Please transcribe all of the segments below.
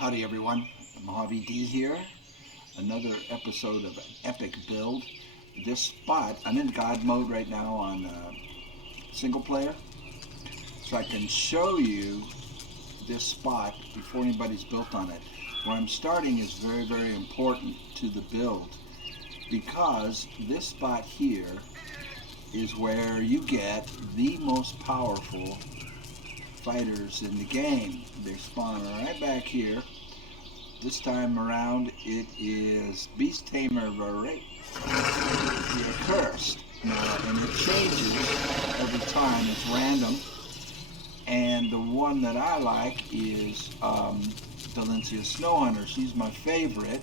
Howdy everyone, MojaveD here. Another episode of Epic Build. This spot, I'm in God mode right now on single player, so I can show you this spot before anybody's built on it. Where I'm starting is very, very important to the build because this spot here is where you get the most powerful fighters in the game. They spawn right back here. This time around it is Beast Tamer the Accursed. Now, and it changes every time, it's random. And the one that I like is Valencia Snow Hunter. She's my favorite.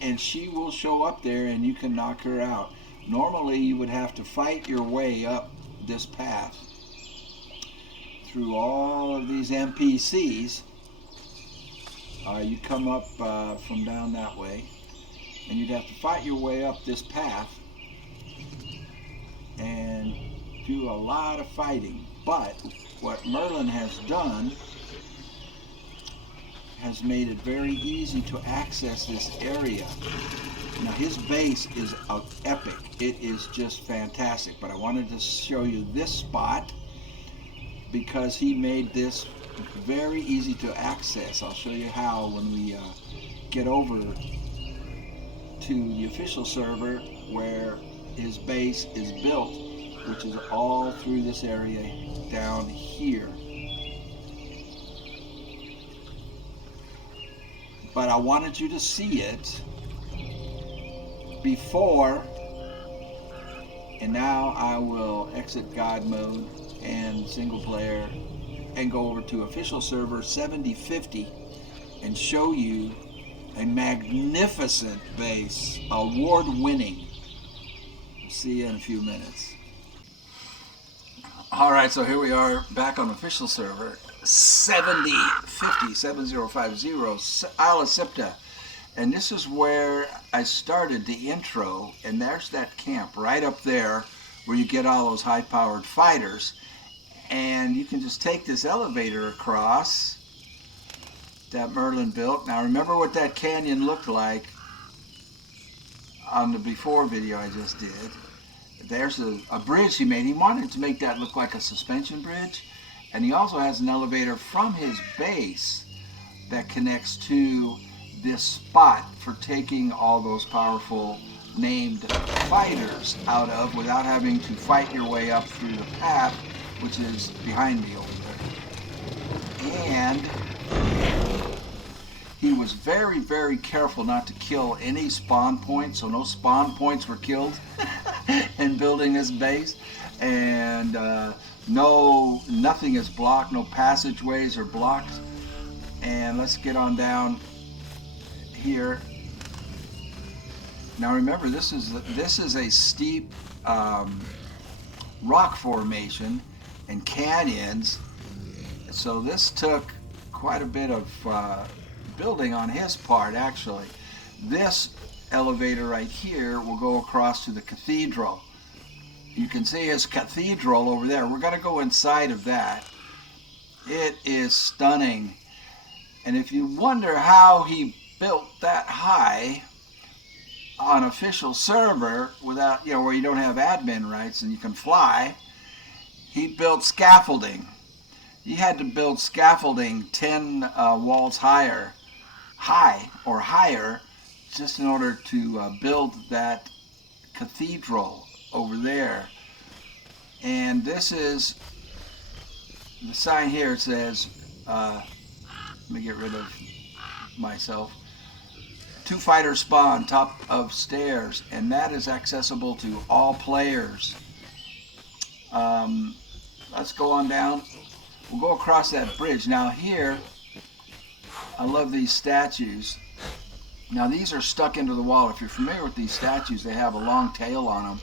And she will show up there and you can knock her out. Normally you would have to fight your way up this path through all of these NPCs. You come up from down that way, and you'd have to fight your way up this path and do a lot of fighting. But what Merlin has done has made it very easy to access this area. Now his base is epic. It is just fantastic. But I wanted to show you this spot because he made this very easy to access. I'll show you how when we get over to the official server where his base is built, which is all through this area down here. But I wanted you to see it before, and now I will exit God mode and single player and go over to official server 7050 and show you a magnificent base, award-winning. See you in a few minutes. Alright, so here we are back on official server 7050, Isle of Siptah. And this is where I started the intro, and there's that camp right up there where you get all those high-powered fighters. And you can just take this elevator across that Merlin built. Now remember what that canyon looked like on the before video I just did. There's a bridge he made. He wanted to make that look like a suspension bridge. And he also has an elevator from his base that connects to this spot for taking all those powerful named fighters out of without having to fight your way up through the path, which is behind me over there. And he was very, very careful not to kill any spawn points, so no spawn points were killed in building this base. And nothing is blocked, no passageways are blocked. And let's get on down here. Now remember, this is a steep rock formation and canyons, so this took quite a bit of building on his part. Actually, this elevator right here will go across to the cathedral. You can see his cathedral over there. We're going to go inside of that. It is stunning. And if you wonder how he built that high on official server without, where you don't have admin rights and you can fly, he built scaffolding. He had to build scaffolding 10 walls higher, just in order to build that cathedral over there. And this is the sign here. It says, let me get rid of myself. 2 fighters spawn top of stairs, and that is accessible to all players. Let's go on down. We'll go across that bridge. Now here, I love these statues. Now these are stuck into the wall. If you're familiar with these statues, they have a long tail on them,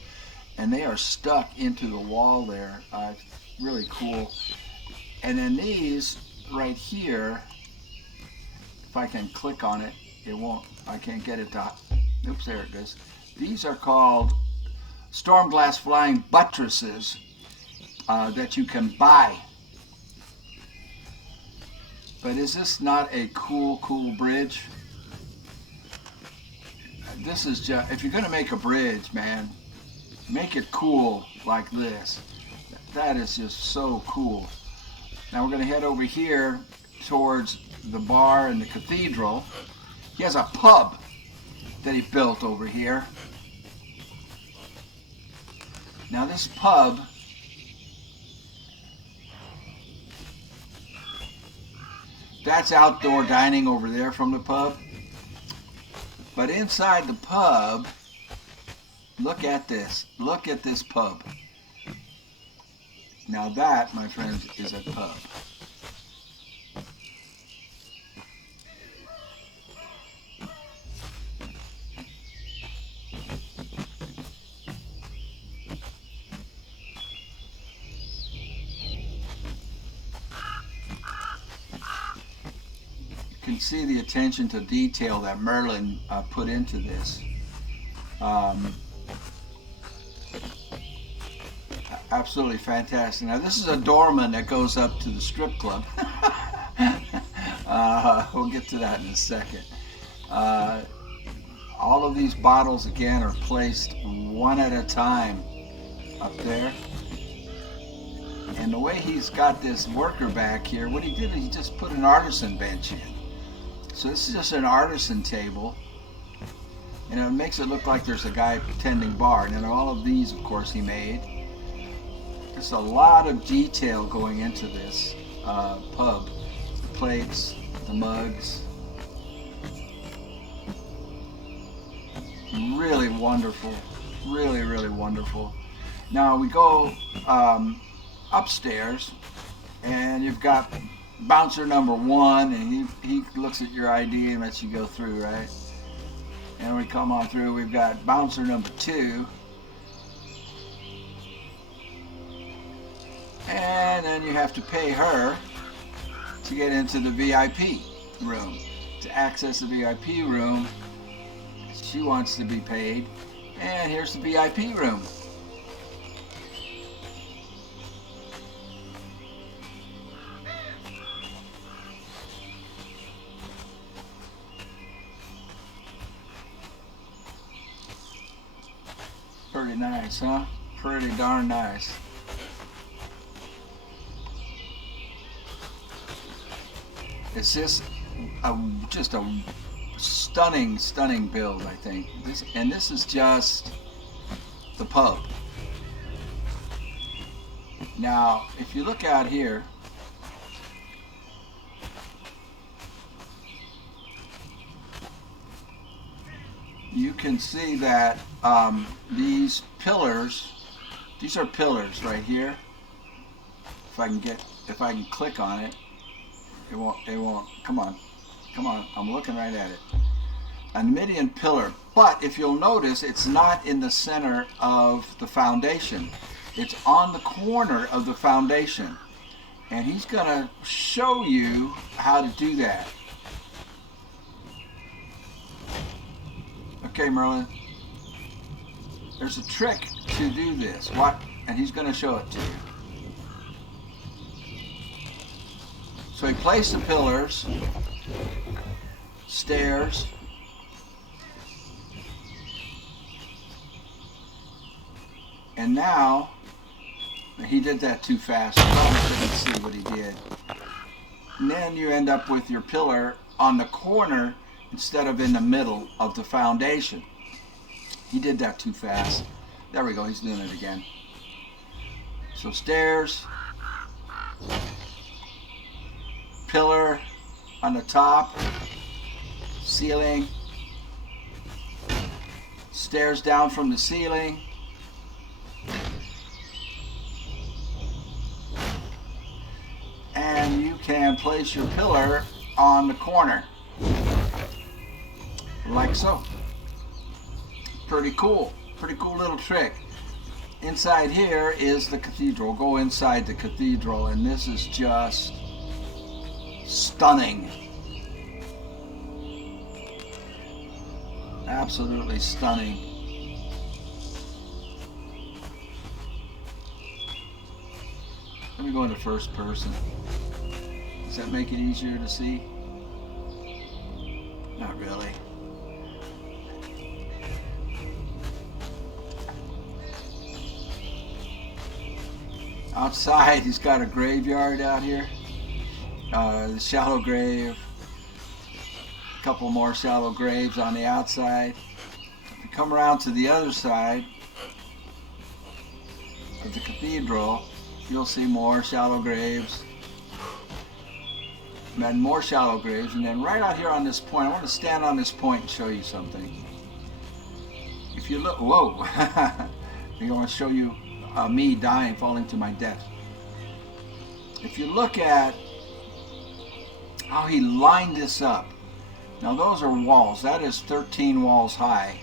and they are stuck into the wall there. Really cool. And then these right here, if I can click on it, it won't. I can't get it to. Oops, there it is. These are called storm glass flying buttresses that you can buy. But is this not a cool bridge? This is just, if you're going to make a bridge, man, make it cool like this. That is just so cool. Now we're going to head over here towards the bar and the cathedral. He has a pub that he built over here. Now this pub, that's outdoor dining over there from the pub. But inside the pub, look at this. Look at this pub. Now that, my friends, is a pub. You can see the attention to detail that Merlin put into this. Absolutely fantastic. Now this is a doorman that goes up to the strip club. We'll get to that in a second. All of these bottles again are placed one at a time up there. And the way he's got this worker back here, what he did is he just put an artisan bench in. So this is just an artisan table, and it makes it look like there's a guy tending bar. And then all of these, of course, he made. Just a lot of detail going into this pub. The plates, the mugs. Really wonderful. Really, really wonderful. Now we go upstairs, and you've got bouncer number 1, and he looks at your ID and lets you go through, right? And we come on through, we've got bouncer number 2, and then you have to pay her to get into the VIP room. To access the VIP room, she wants to be paid, and here's the VIP room. Pretty nice, huh? Pretty darn nice. It's just a stunning build, I think. This is just the pub. Now, if you look out here, you can see that these pillars, these are pillars right here. If I can click on it, it won't, come on, I'm looking right at it. A Numidian pillar, but if you'll notice, it's not in the center of the foundation. It's on the corner of the foundation. And he's gonna show you how to do that. Okay, Merlin, there's a trick to do this. What? And he's going to show it to you. So he placed the pillars, stairs, and now he did that too fast. I probably couldn't see what he did. And then you end up with your pillar on the corner instead of in the middle of the foundation. He did that too fast. There we go, he's doing it again. So stairs, pillar on the top, ceiling, stairs down from the ceiling, and you can place your pillar on the corner. Like so. Pretty cool little trick. Inside here is the cathedral. Go inside the cathedral, and this is just stunning. Absolutely stunning. Let me go into first person. Does that make it easier to see? Not really. Outside, he's got a graveyard out here. The shallow grave. A couple more shallow graves on the outside. If you come around to the other side of the cathedral, you'll see more shallow graves. And then more shallow graves. And then right out here on this point, I want to stand on this point and show you something. If you look, whoa. I think I want to show you me dying, falling to my death. If you look at how he lined this up, now those are walls. That is 13 walls high,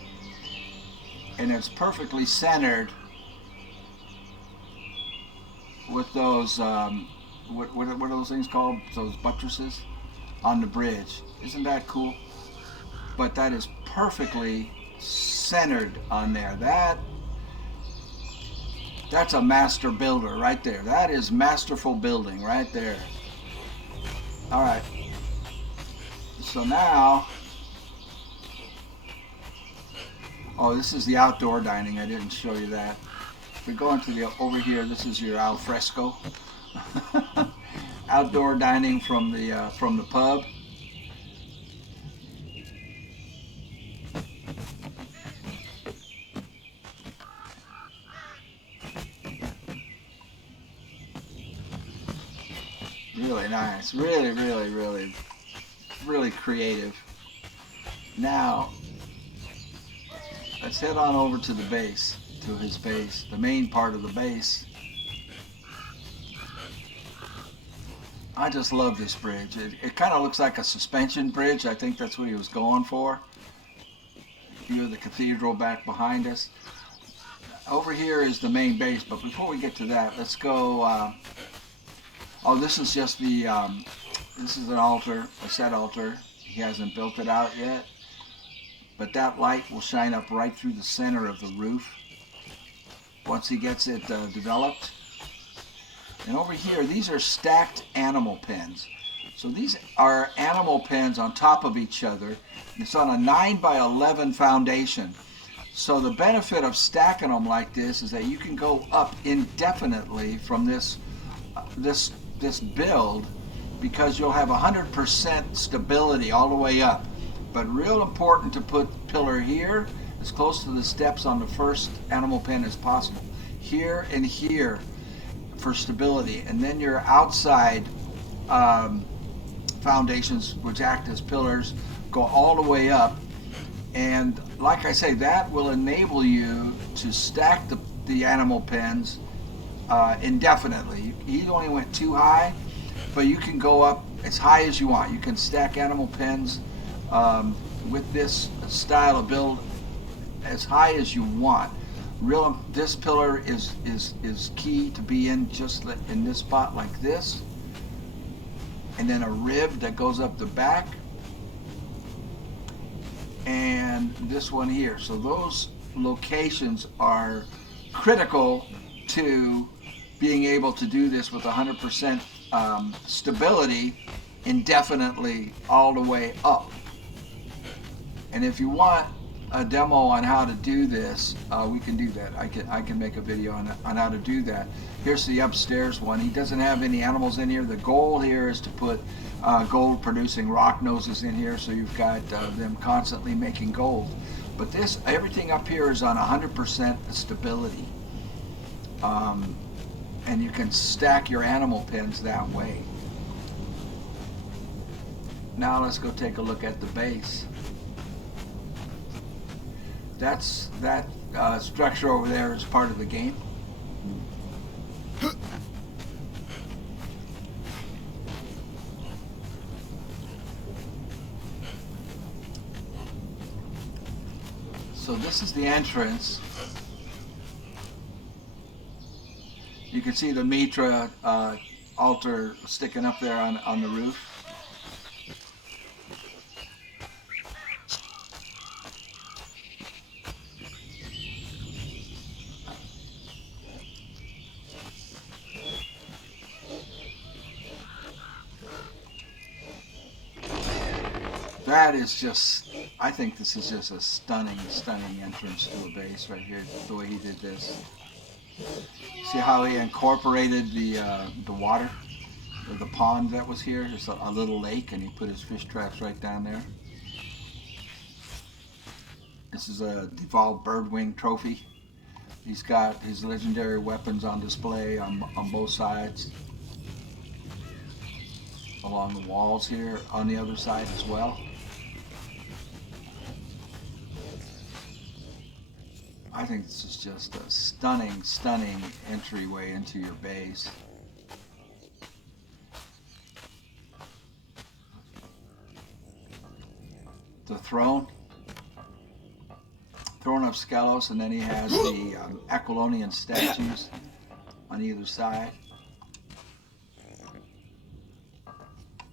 and it's perfectly centered with those what are those things called? Those buttresses on the bridge. Isn't that cool? But that is perfectly centered on there. That's a master builder right there. That is masterful building right there. All right. So now, oh, this is the outdoor dining. I didn't show you that. If we go into the over here, this is your al fresco. Outdoor dining from the pub. Really nice. Really, really, really, really creative. Now, let's head on over to the base, to his base, the main part of the base. I just love this bridge. It kind of looks like a suspension bridge. I think that's what he was going for. View of the cathedral back behind us. Over here is the main base, but before we get to that, let's go. Oh, this is just the. This is an altar, a set altar. He hasn't built it out yet, but that light will shine up right through the center of the roof once he gets it developed. And over here, these are stacked animal pens. So these are animal pens on top of each other. It's on a 9 by 11 foundation. So the benefit of stacking them like this is that you can go up indefinitely from this build, because you'll have 100% stability all the way up. But real important to put pillar here as close to the steps on the first animal pen as possible. Here and here for stability, and then your outside foundations, which act as pillars, go all the way up. And like I say, that will enable you to stack the animal pens indefinitely. He only went too high, but you can go up as high as you want. You can stack animal pens with this style of build as high as you want. This pillar is key to be in just in this spot like this, and then a rib that goes up the back, and this one here. So those locations are critical to being able to do this with 100% stability indefinitely all the way up. And if you want a demo on how to do this, we can do that. I can make a video on how to do that. Here's the upstairs one. He doesn't have any animals in here. The goal here is to put gold producing rock noses in here, so you've got them constantly making gold. But everything up here is on 100% stability. And you can stack your animal pens that way. Now let's go take a look at the base. That structure over there is part of the game. So this is the entrance. You can see the Mitra altar sticking up there on the roof. That is just, I think this is just a stunning, stunning entrance to a base right here, the way he did this. See how he incorporated the water, or the pond that was here? There's a little lake, and he put his fish traps right down there. This is a devolved birdwing trophy. He's got his legendary weapons on display on both sides, along the walls here, on the other side as well. I think this is just a stunning, stunning entryway into your base. The throne of Skelos, and then he has the Aquilonian statues on either side.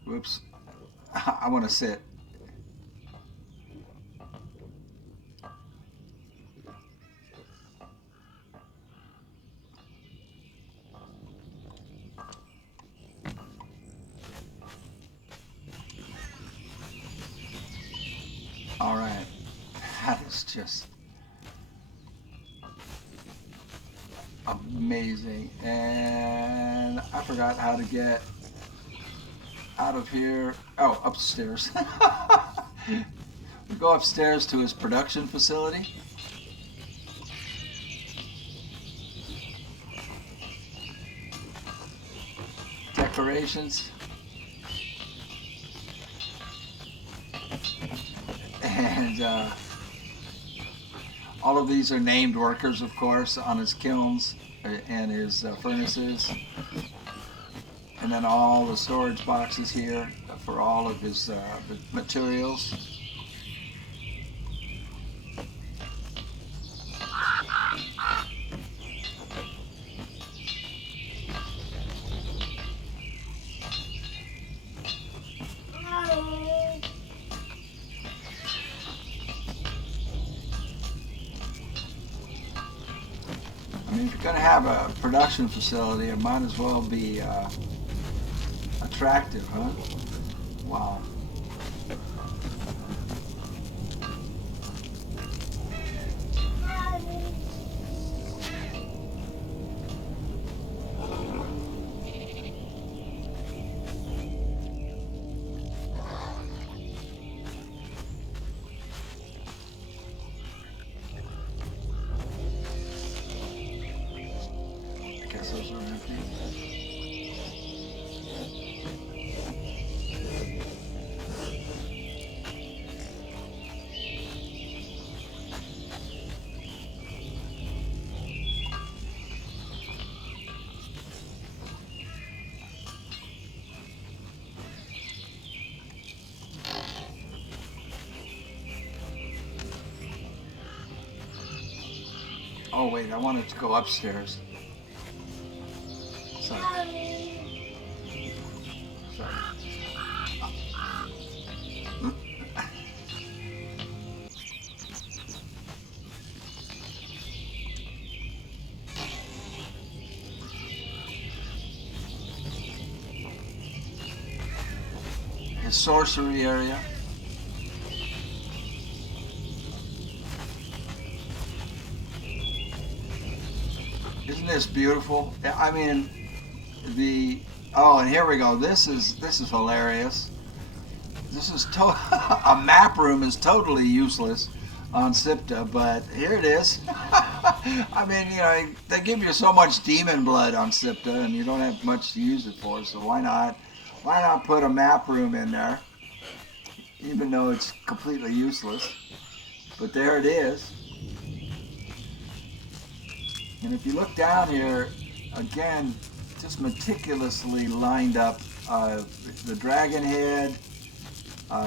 Whoops. I want to sit. All right. That is just amazing. And I forgot how to get out of here. Oh, upstairs. We go upstairs to his production facility. Decorations. And all of these are named workers, of course, on his kilns and his furnaces. And then all the storage boxes here for all of his materials. I mean, if you're going to have a production facility, it might as well be attractive, huh? Wow. I guess those are empty. Oh wait, I wanted to go upstairs. Sorry. Sorry. His sorcery area. Isn't this beautiful? I mean, and here we go. This is hilarious. This is a map room is totally useless on Siptah, but here it is. I mean, you know, they give you so much demon blood on Siptah, and you don't have much to use it for. So why not put a map room in there, even though it's completely useless? But there it is. And if you look down here, again, just meticulously lined up the dragon head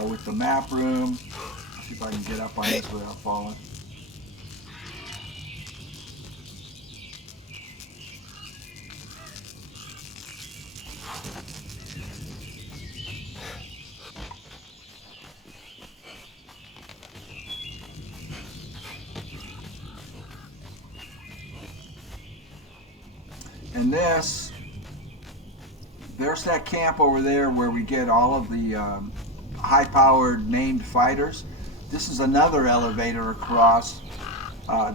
with the map room. See if I can get up on this without falling. And there's that camp over there where we get all of the high-powered named fighters. This is another elevator across,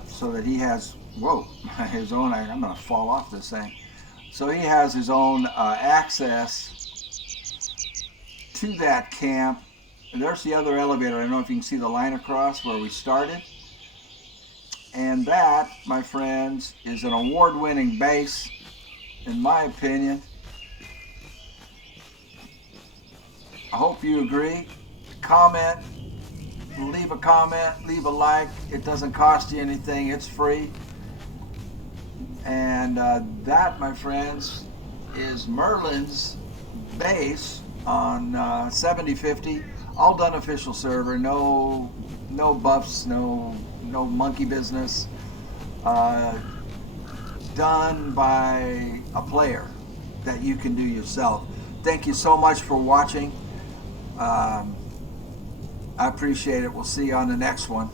so that he has, whoa, his own, I'm going to fall off this thing. So he has his own access to that camp. And there's the other elevator. I don't know if you can see the line across where we started. And that, my friends, is an award-winning base, in my opinion. I hope you agree. Comment, leave a comment, leave a like. It doesn't cost you anything, it's free. And that, my friends, is Merlin's base on 7050. All done official server, no buffs, no monkey business. Done by a player that you can do yourself. Thank you so much for watching. I appreciate it. We'll see you on the next one.